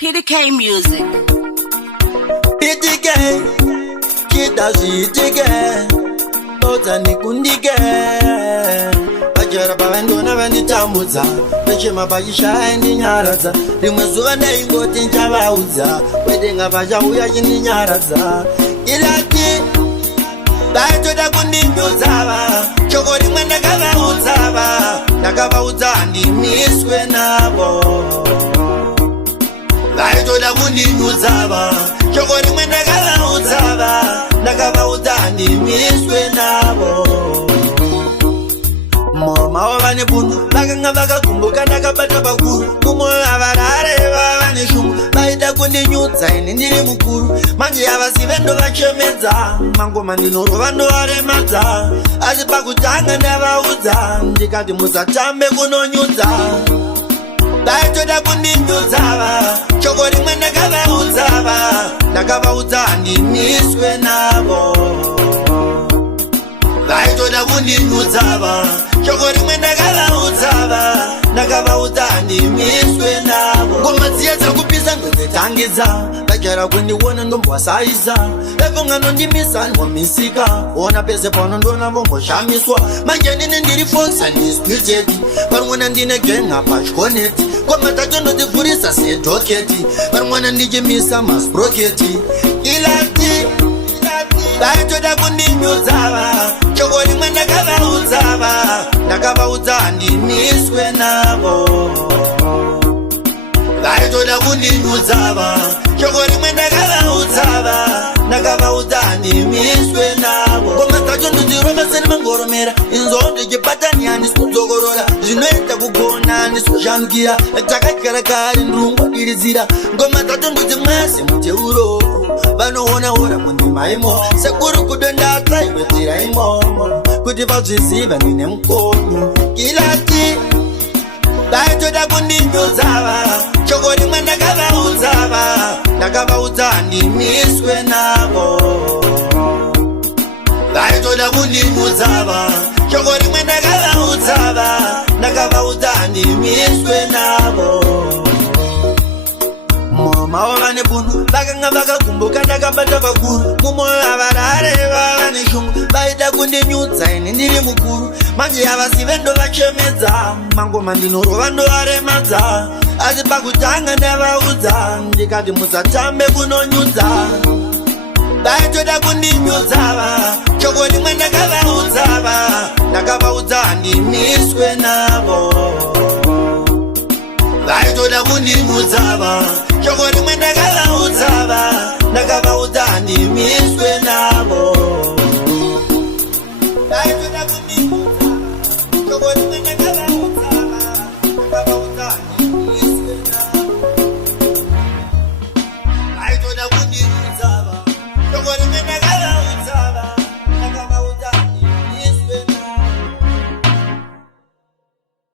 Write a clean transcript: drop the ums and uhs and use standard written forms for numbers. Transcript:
PDK Music. PDK, kita zitike, bota nikundike. Bajara bavendona vanditamudza, vechema vachishaye ndinyaradza. Rimwe zuva ndaingoti nchavauza, wedenga vachauya chindinyaradza. Ilati, vaitoda kundinyudzava, shoko rimwe ndakavaudzava, ndakavaudza handimiswe navo. Vaitoda kundinyudzava, shoko rimwe ndakavaudzava, ndakavaudza handimiswe navo. Mama wavane bundu, vakanga vakakumbuka ndakabata pakuru. Kumoyo avarare vavane shumbu, vaida kundinyudza ini ndiri mukuru. Manje havasive ndovachemedza, mangoma ndinorova ndovaremadza. Asi pakutanga ndavaudza, ndikati musatambe kunonyudza. Vaitoda kundinyudzava, shoko rimwe ndakavaudzava, ndakavaudza handimiswe navo. Vaitoda kundinyudzava, shoko rimwe ndakavaudzava, ndakavaudza handimiswe navo. Ngoma dziya dzakupisa ndodzetangidza, vajara kundiona ndombwasaiza. Vefunga nondimisa ndomisika, ona pese pano ndona vomboshamiswa. Manje ndine ndiri fonsa ndiskwitedi, varumwana ndine genga pachkoneti. Ngoma tacho ndodzivhurisa sedhoketi, varumwana ndichimisa masproketi. Ilati, vaitoda kundinyudzava, shoko rimwe ndakavaudzava, ndakavaudza handimiswe navo. Vaitoda kundinyudzava, shoko rimwe ndakavaudzava, ndakavaudza handimiswe navo. Ngoma dzacho ndodzirova seni mangoromera, inzo ndichipatani handisikudzogorora. Zvinoita kugona handisikushandukira, takagara kare ndirungwadiridzira. Ngoma dzacho ndodzimwese muteuro, vanoona ora mundima imo, sekuri kudondatsa iwedzira imomo, kuti vazviziva ndine mukonyo. Ilati, vaitoda kundinyudzava, shoko rimwe ndakavaudzava, ndakavaudza handimiswe navo. Vaitoda kundinyudzava, shoko rimwe ndakavaudzava, ndakavaudza handimiswe navo. Mama wavane bundu, vakanga vakakumbuka ndakabata pakuru. Kumoyo avarare vavane shumbu, vaida kundinyudza ini ndiri mukuru. Manje havasive ndovachemedza, mangoma ndinorova ndovaremadza. Asi pakutanga ndavaudza, ndikati musatambe kunonyudza. Vaitoda kundinyudzava, shoko rimwe ndakavaudzava, ndakavaudza handimiswe navo. Vaitoda kundinyudzava, shoko rimwe ndakavaudzava, ndakavaudza handimiswe